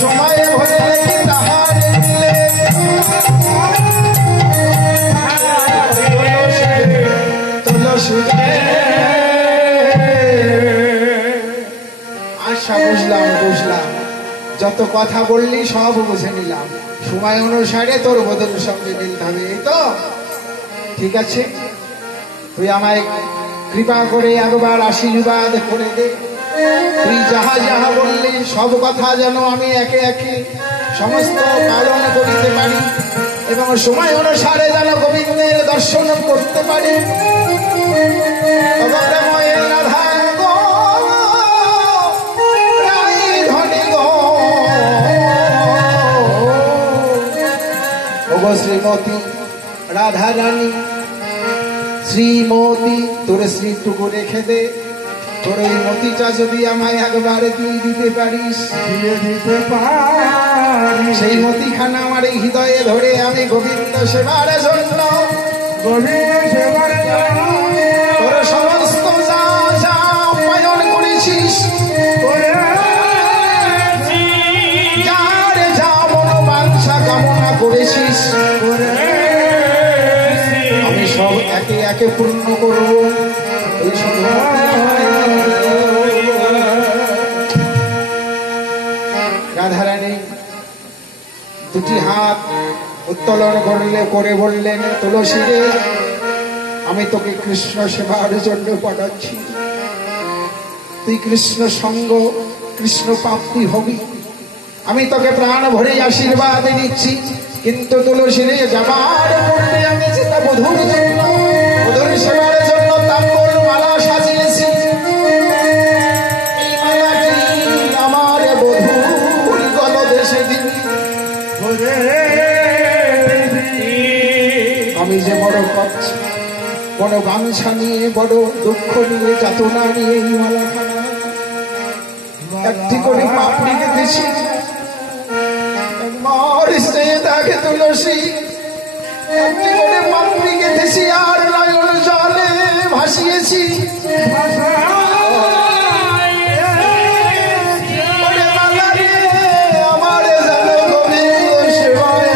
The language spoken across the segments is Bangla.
সময় ভরে তাহার আশা বুঝলাম যত কথা বললি সব বুঝে নিলাম। সময় অনুসারে তোর বদল সঙ্গে মিলতে হবে, এই তো ঠিক আছে। তুই আমায় কৃপা করে একবার আশীর্বাদ করে দে। তুই যাহা যাহা বললি সব কথা যেন আমি একে একে সমস্ত পালন করিতে পারি এবং সময় অনুসারে যেন গোবিন্দের দর্শন করতে পারি। শ্রীমতী রাধা রানী, শ্রীমতী তোর শ্রীটুকু রেখে দে। তোর ওই মতিটা যদি আমায় একবার দিয়ে দিতে পারিস, সেই মতিখানা আমার এই হৃদয়ে ধরে আমি গোবিন্দ সেবার জন্য তোর সমস্ত যা যা উপায়ন করেছিস, যার যা মনোবাঞ্ছা কামনা করেছিস আমি সব একে একে পূর্ণ করব। এই রাধারানী দুটি হাত উত্তোলন করে বললেন, তুলসী রে, আমি তোকে কৃষ্ণ সেবার জন্য পাঠাচ্ছি। তুই কৃষ্ণ সঙ্গ কৃষ্ণ প্রাপ্তি হবি। আমি তোকে প্রাণ ভরে আশীর্বাদ দিচ্ছি। কিন্তু তুলসী রে, যাবার পূর্বে আমি যেটা বধূর জন্য, বধূর সেবার জন্য তাম্বুল মালা সাজিয়েছি। এই মালাটি আমার বধূর গলদেশে দিবি। আমি যে বড় কষ্ট, বড় বাঞ্ছা নিয়ে, বড় দুঃখ নিয়ে, যাতনা নিয়ে এই মালাখানা একটি করে পাপড়ি গেঁথেছি। তাকে তুলসী একটি করে পাপড়ি গেঁথেছি আর নয়ন জলে ভাসিয়েছি। আমার যেন গোবিন্দ সেবায়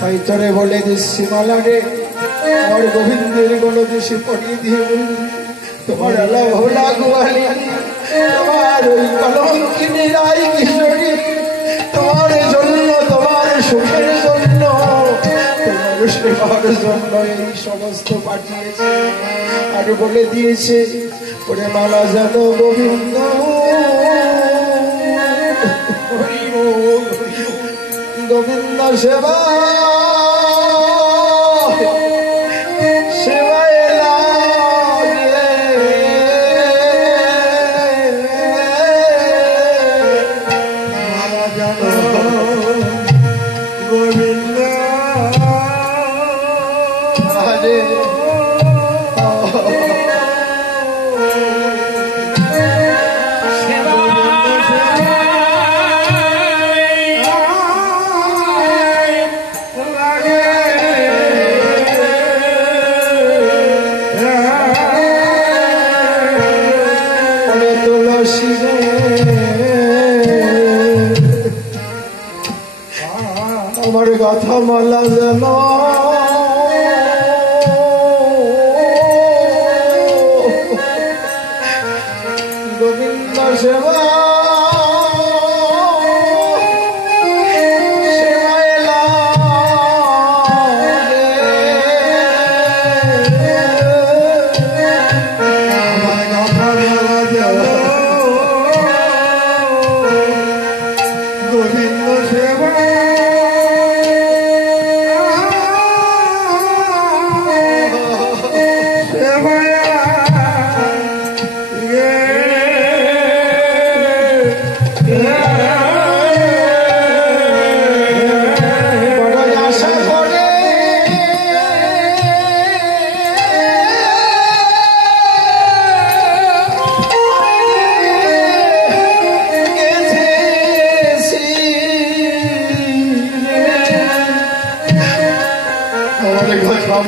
তাই তোরে বলে দিচ্ছি, মালা রে, আমার গোবিন্দের গলদেশে পড়িয়ে দিয়ে বলবি, তোমার আলা ভোলা গোয়ালি, তোমার ওই কলঙ্কিনী রাই কিশোরী, তোমার জন্য, তোমার সুখের জন্য, তোমার সেবার জন্য এই সমস্ত পাঠিয়েছে। আর বলে দিয়েছে, ওরে মালা যেন গোবিন্দ গোবিন্দ সেবা আমার কথা মালা যেন গোবিন্দ সেবা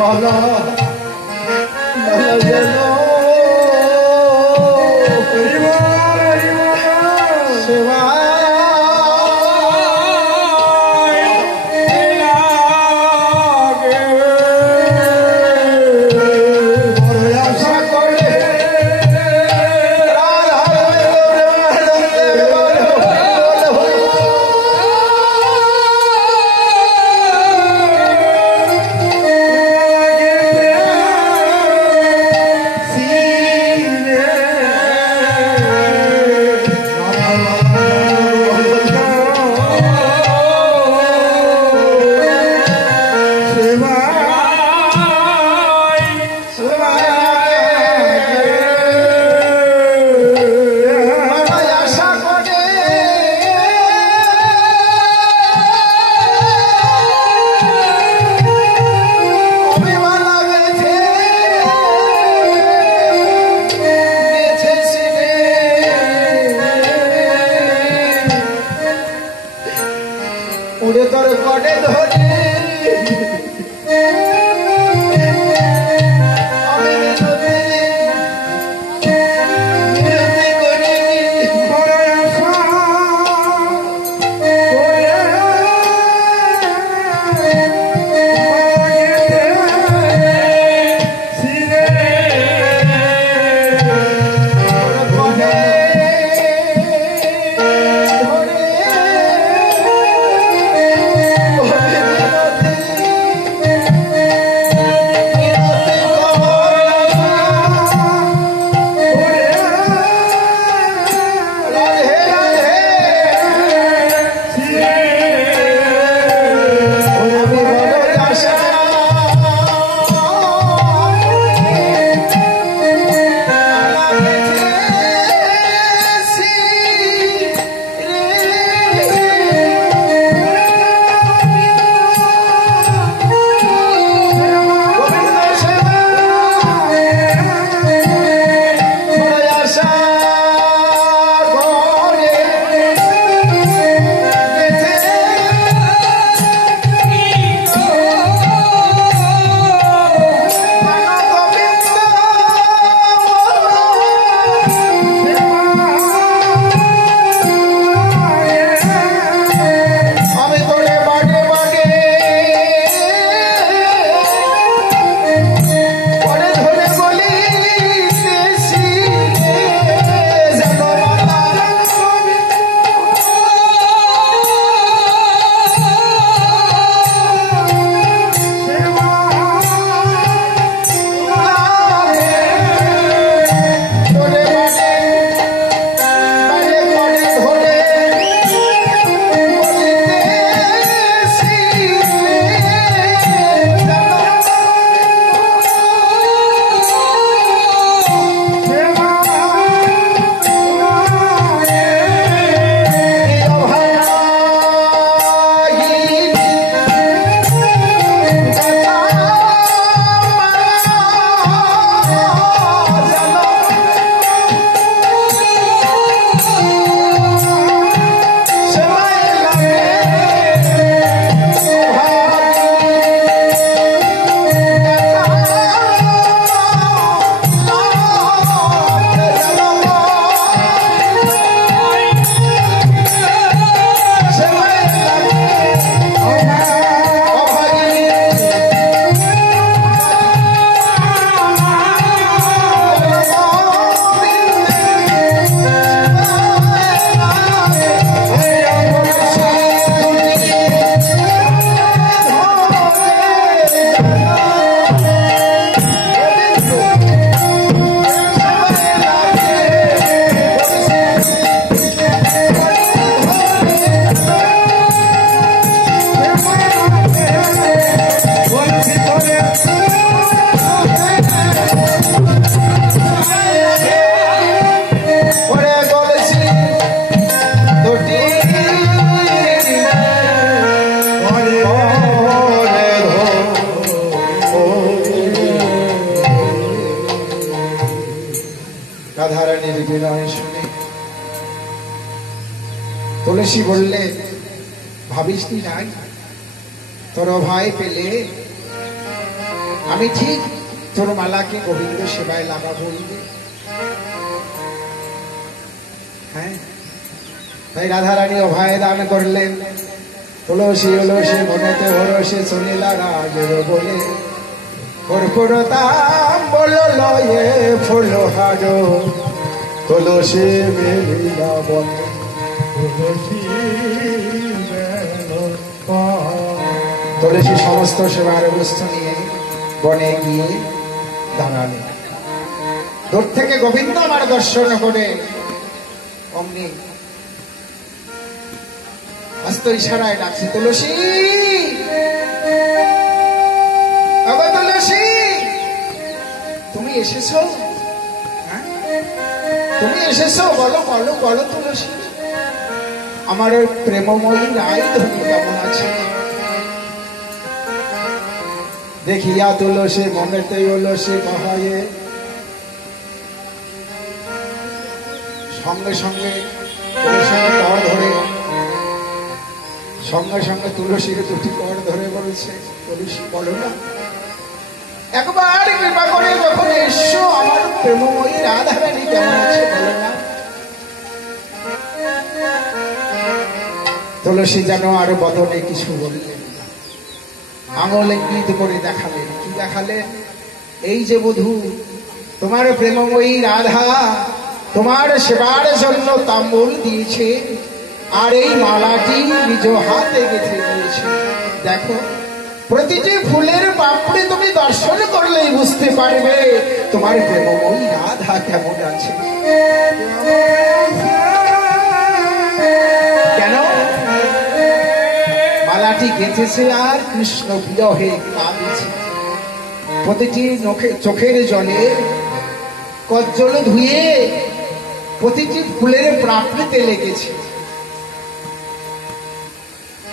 মালা মালা যেন রাধারানীর বিনয় শুনে তুলসী বললে, ভাবিস নি নাই তোর ভাই পেলে আমি ঠিক তোর মালাকে গোবিন্দ সেবায় লাগাবো। হ্যাঁ, তাই রাধারানী অভয় দান করলেন। তুলসী অলসে মনেতে হরসে শুনিলা রাজের বলে, কর্পূরতাম বল লয়ে ফুল হারো তুলসী মেলিলা বলে। তুলসী সমস্ত সেবার বস্তু নিয়ে বনে গিয়ে দাঁড়ালে। দূর থেকে গোবিন্দ আমার দর্শন করে অমনি হস্ত ইশারায় ডাকছে, তুলসী, তুলসী তুমি এসেছো? তুমি এসেছো? বলো বলো বলো তুলসী, আমার ওই প্রেমময়ী রায় ধনী কেমন আছে? দেখিয়া তুলসী মনেতে অলসে বহায়ে সঙ্গে সঙ্গে কর ধরে, সঙ্গে সঙ্গে তুলসীর দুটি কর ধরে বলছে, তুলসী বলো না, একবার কৃপা করে যখন এসো আমার প্রেমময়ী রাধারানী কেমন আছে বলো না। তুলসী যেন আর বদলে কিছু বললেন না, আঙুল ইঙ্গিত করে দেখালেন। কি দেখালেন? এই যে বধূ, তোমার প্রেমময়ী রাধা তোমার সেবার জন্য তাম্বুল দিয়েছে, আর এই মালাটি নিজ হাতে গেঁথে দিয়েছে। দেখো, প্রতিটি ফুলের পাপড়ি তুমি দর্শন করলেই বুঝতে পারবে তোমার প্রেমময়ী রাধা কেমন আছে। কেন? মালাটি গেঁথেছে আর কৃষ্ণ বিরহে কাঁদছে। প্রতিটি চোখের জলে কজ্জল ধুয়ে প্রতিটি ফুলের প্রাপ্তিতে লেগেছে।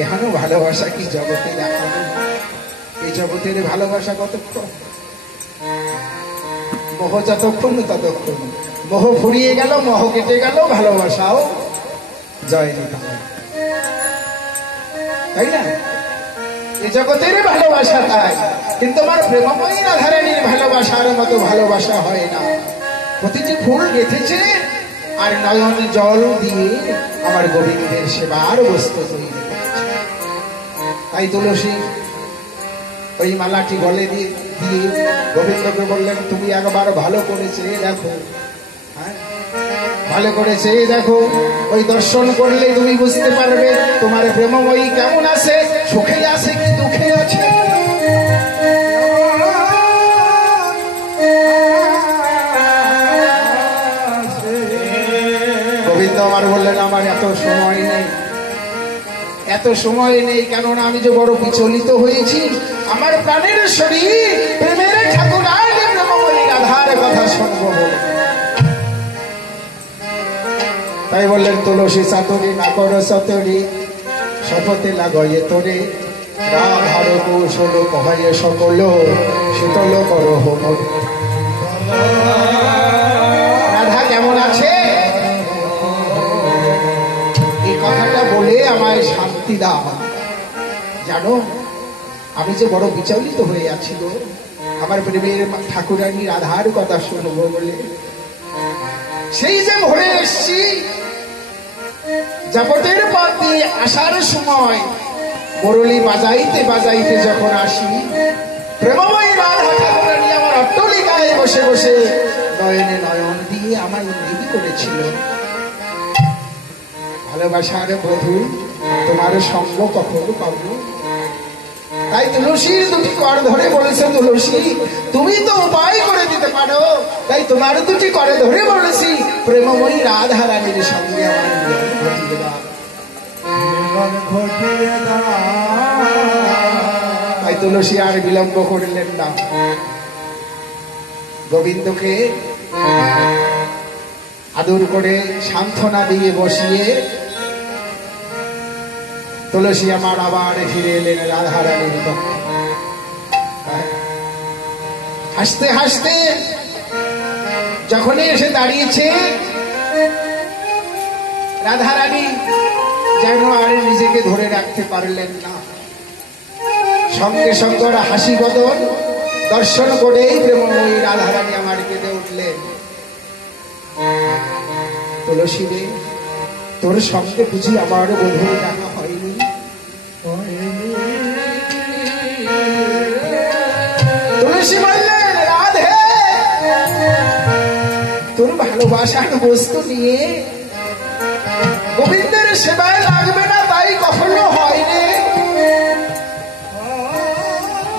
এখানে ভালোবাসা কি জগতে দেখানো? এই জগতের ভালোবাসা কতক্ষণ? মোহ যতক্ষণ ততক্ষণ। মোহ ফুরিয়ে গেল, মোহ কেটে গেল, ভালোবাসাও জয় নিতে হয়, তাই না? এই জগতের ভালোবাসা তাই, কিন্তু আমার প্রেমময়ী রাধারানীর ভালোবাসার মতো ভালোবাসা হয় না। প্রতিটি ফুল গেঁথেছে আর নয়ন জল দিয়ে আমার গোবিন্দের সেবার বস্তু তৈরি করেছে। তাই তুলসী ওই মালাটি গলে দিয়ে গোবিন্দকে বললেন, তুমি একবার ভালো করেছে দেখো, হ্যাঁ ভালো করেছে দেখো, ওই দর্শন করলে তুমি বুঝতে পারবে তোমার প্রেমময়ী কেমন আছে, সুখে আছে কি দুঃখে আছে। গোবিন্দ আমার বললেন, আমার এত সময় নেই, এত সময় নেই, কেননা আমি যে বড় বিচলিত হয়েছি। আমার প্রাণের শরীর প্রেমের ঠাকুর প্রেমময়ী রাধার কথা শুনবো বলে। তাই বললেন, তুলসী সাতরি না কর সতরি শপথে লাগয়ে তোরে, রাধার কৌশল কহায়ে সকল শীতল কর হোম। রাধা কেমন আছে এই কথাটা বলে আমায় শান্তি দাও। জানো, আমি যে বড় বিচলিত হয়ে আছি গো, আমার প্রেমের ঠাকুরানী রাধার কথা শুনবো বলে। সেই যে ভরে এসছি, জাপটের পথ দিয়ে আসার সময় মুরলি বাজাইতে বাজাইতে যখন আসি, প্রেমময়ী রাধা ঠাকুরানী আমার অট্টালিকায় বসে বসে নয়নে নয়ন দিয়ে আমায় উন্নীত করেছিল। ভালোবাসার বধূ, তোমার সঙ্গ কখন পাবো? তাই তুলসীর দুটি কর ধরে বলেছে, তুলসী তুমি তো উপায় করে দিতে পারো, তাই তোমার দুটি করে ধরে বলেছি প্রেমময়ী রাধা রানীর সঙ্গে আমার মিলন ঘটিয়ে দাও। তাই তুলসী আর বিলম্ব করলেন না, গোবিন্দকে আদর করে সান্ত্বনা দিয়ে বসিয়ে তুলসী আমার আবার ফিরে এলেন রাধারানীর পক্ষে। হাসতে হাসতে যখনই এসে দাঁড়িয়েছে রাধারানী যেন আর নিজেকে ধরে রাখতে পারলেন না, সঙ্গে সঙ্গে হাসি বদন দর্শন করেই প্রেমময়ী রাধারানী আমার কেঁদে উঠলেন। তুলসী রে, তোর সঙ্গে বুঝি আমার বধূর দেখা হয়নি? তুলসী বললেন, রাধে, তোর ভালোবাসার বস্তু নিয়ে গোবিন্দের সেবায় লাগবে না তাই কখনো হয়নি।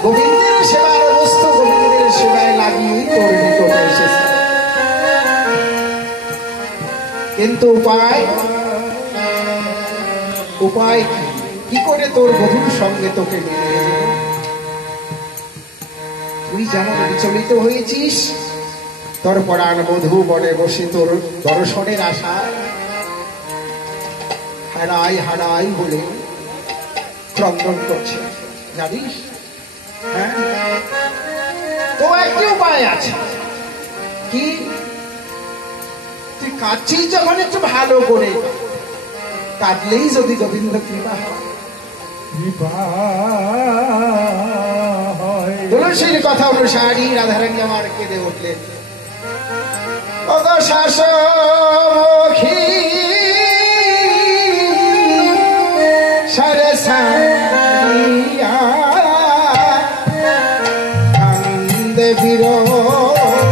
গোবিন্দের সেবার বস্তু গোবিন্দের সেবায় লাগিয়ে তোর নিকটে এসেছে, কিন্তু উপায় কি করে তোর বধূর সঙ্গে তোকে মিলিয়ে দেব? তুই যেমন বিচলিত হয়েছিস, তোর পরাণ বধূ বনে বসে তোর দর্শনের আশা হারাই হারাই বলে ক্রন্দন করছে, জানিস? হ্যাঁ, তো একটি উপায় আছে। কি? তুই কাঁদছিস যখন একটু ভালো করে কাঁদলেই যদি গোবিন্দ কৃপা হয়। তুলসীর কথা অনুসারী রাধারানী আমার কেঁদে উঠলেন। শাসমুখী সরসাইয়া কান্দে বিরোধী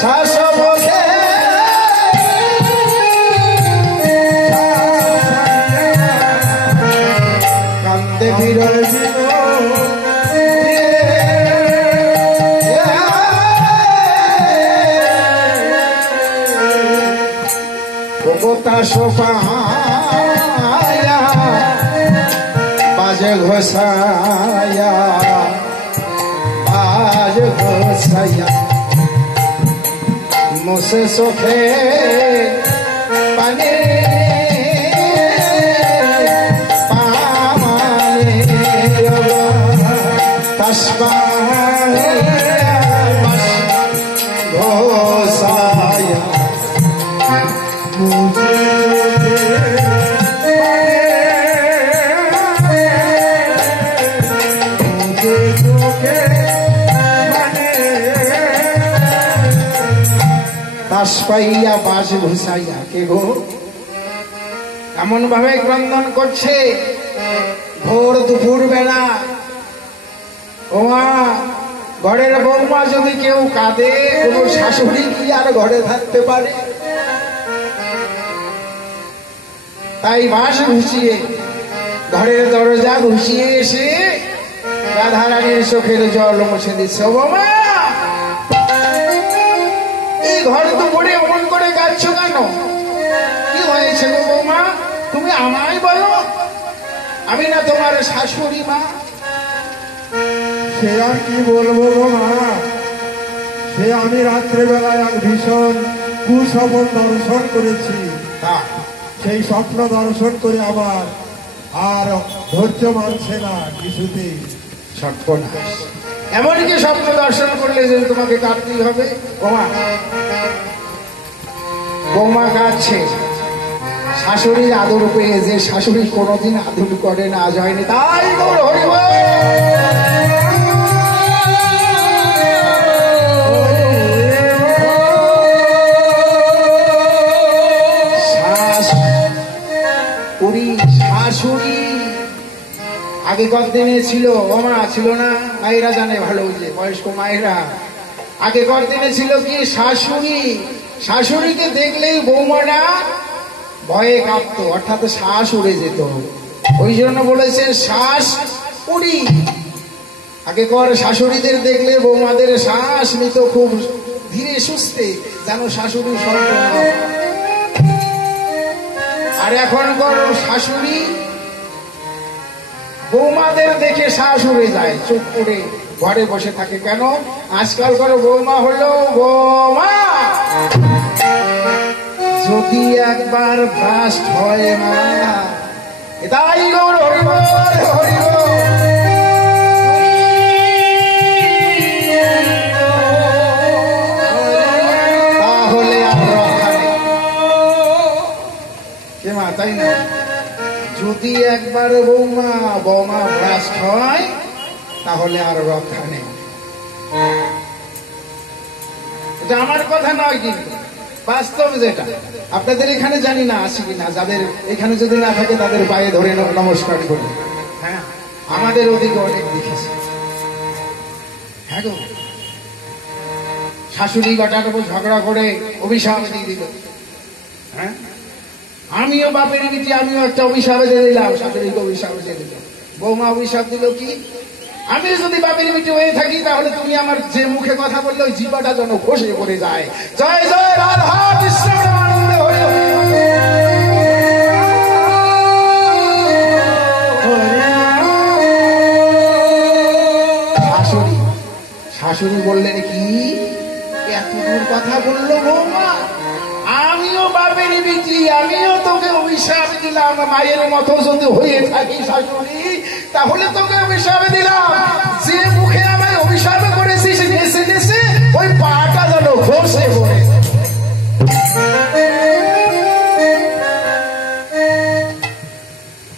শাসমুখে কান্দে বিরোধী সোপায়া বাজ ঘোষায়া বাজ ঘোষায়া মোসে সোখে পানে পামানে তস্মানে ঘোষায়া পাইয়া বাস ঘুষাইয়া। কে গো এমন ভাবে ক্রন্দন করছে ভোর দুপুর বেলা? ওমা, ঘরের বৌমা যদি কেউ কাঁদে, কোন শাশুড়ি কি আর ঘরে থাকতে পারে? তাই বাস ঘুষিয়ে ঘরের দরজা ঘুষিয়ে এসে রাধারানীর চোখের জল মুছে দিচ্ছে। বৌমা, এই ঘর তো পড়ে অমন করে কাঁদছ কেন? কি হয়েছে গো বৌমা? তুমি আমায় বলো, আমি না তোমার শাশুড়ি মা। সে আর কি বলবো গো মা, সে আমি রাত্রেবেলায় এক ভীষণ কুস্বপ্ন দর্শন করেছি। সেই স্বপ্ন দর্শন করে আবার আর ধৈর্য মানছে না কিছুতেই। সর্বনাশ! এমনকি স্বপ্ন দর্শন করলে যে তোমাকে কাঁদতেই হবে? বৌমা, বৌমা কাঁদছে শাশুড়ির আদর পেয়ে, যে শাশুড়ি কোনোদিন আদর করে না, আজ হয়নি, তাই তোর হরিব। শাশুড়ি আগেকার দিনে ছিল, ওমা ছিল না? মায়েরা জানে ভালো, যে বয়স্ক মায়েরা আগেকার দিনে ছিল কি, শাশুড়ি শাশুড়িকে দেখলেই বৌমারা ভয়ে কাঁপতো, অর্থাৎ শ্বাস উড়ে যেত। ওই জন্য বলেছে শ্বাস উড়ি। আগেকার শাশুড়িদের দেখলে বৌমাদের শ্বাস নিত খুব ধীরে সুস্থে, যেন শাশুড়ি স্বর্গ। আর এখনকার শাশুড়ি বৌমাদের দেখে শ্বাস উড়ে যায়, চুপ করে ঘরে বসে থাকে। কেন? আজকালকার বৌমা হলো বৌমা যদি একবার ব্রাস্ট হয় মা, তাই গৌর হরিবল হরিবল। তাহলে আর রক্ষা নেই কে মা, তাই না? যদি একবার বৌমা বৌমা ভ্রষ্ট হয় তাহলে আর রক্ষা নেই। এটা আমার কথা নয়, কিন্তু বাস্তব যেটা। আপনাদের এখানে জানি না আসি কিনা, যাদের এখানে যদি না থাকে তাদের পায়ে ধরে নমস্কার করি। হ্যাঁ, আমাদের ওদিকে অনেক দেখেছি। হ্যাঁ গো, শাশুড়ি বাটার উপর ঝগড়া করে অভিশাপ দিয়ে দিল। হ্যাঁ, আমিও বাপের বিটি, আমিও একটা অভিশাপ দিয়ে দিলাম, শাশুড়িকে অভিশাপ দিয়ে দিল। বৌমা অভিশাপ দিল কি, আমি যদি বাপের বিটি হয়ে থাকি তাহলে তুমি আমার যে মুখে কথা বললে ওই জিহ্বাটা যেন খসে পড়ে যায়। জয় জয় রাধা কৃষ্ণ আনন্দে হরি হরি। শাশুড়ি শাশুড়ি বললেন কি, এত দূর কথা বললো বৌমা, আমিও বাপের বিটি, আমিও তোকে অভিশাপ দিলাম, মায়ের মতো যদি হয়ে থাকি শাশুড়ি তাহলে তোকে অভিশাপ দিলাম, যে মুখে আমায় অভিশাপ করেছিস নেশে নেশে ওই পাটা যেন ঘষে পড়ে।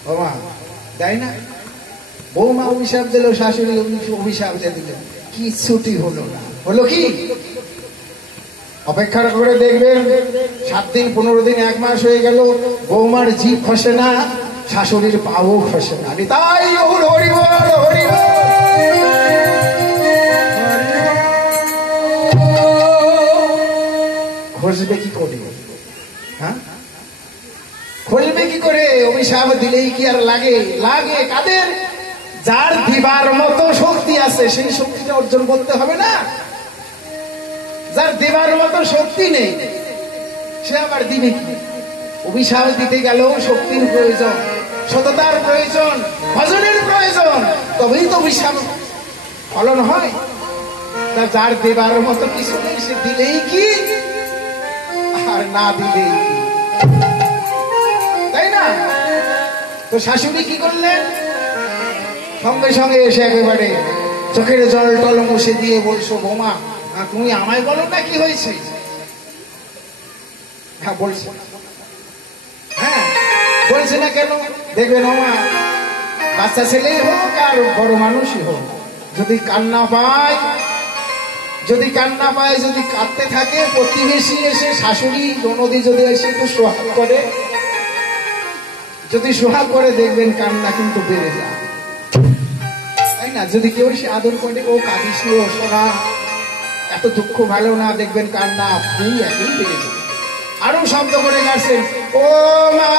বৌমা তাই না, বৌমা অভিশাপ দিল, শাশুড়ি অভিশাপ দিয়ে দিল, কিছুটি হলো না। হলো কি, অপেক্ষা করে দেখবেন 7 দিন 15 দিন 1 মাস হয়ে গেল, বৌমার জিভ খসে না, শাশুড়ির পাও খসে না। তাই হরিবল হরিবল। খসবে কি করে? হ্যাঁ, খসবে কি করে? অভিশাপ দিলেই কি আর লাগে? লাগে কাদের? যার দিবার মতো শক্তি আছে সেই শক্তিটা অর্জন করতে হবে না? যার দেবার মতো শক্তি নেই সে আবার দিবে কি? অভিশাপ দিতে গেলেও শক্তির প্রয়োজন, সততার প্রয়োজন, ভজনের প্রয়োজন, তবেই তো অভিশাপ ফলন হয়। তা যার দেবার মতো কিছু নেই সে দিলেই কি আর না দিলেই কি, তাই না? তো শাশুড়ি কি করলেন, সঙ্গে সঙ্গে এসে একেবারে চোখের জল টল মুছে দিয়ে বলছো, বোমা তুমি আমায় বলো না কি হয়েছে? হ্যাঁ বলছে। হ্যাঁ বলছে না কেন? দেখবেন ওমা, বাচ্চা ছেলেই হোক আর বড় মানুষই হোক, যদি কান্না পায়, যদি কাঁদতে থাকে, প্রতিবেশী এসে শাশুড়ি ননদি যদি এসে একটু সোহাগ করে, যদি সোহাগ করে দেখবেন কান্না কিন্তু বেড়ে যায়, তাই না? যদি কেউ এসে আদর করে, ও কাঁদিস ও সোনা, এত দুঃখ ভালো না, দেখবেন কান্না আপনি একই বেড়ে যাবে। আরো শব্দ করে গাছেন, ও মা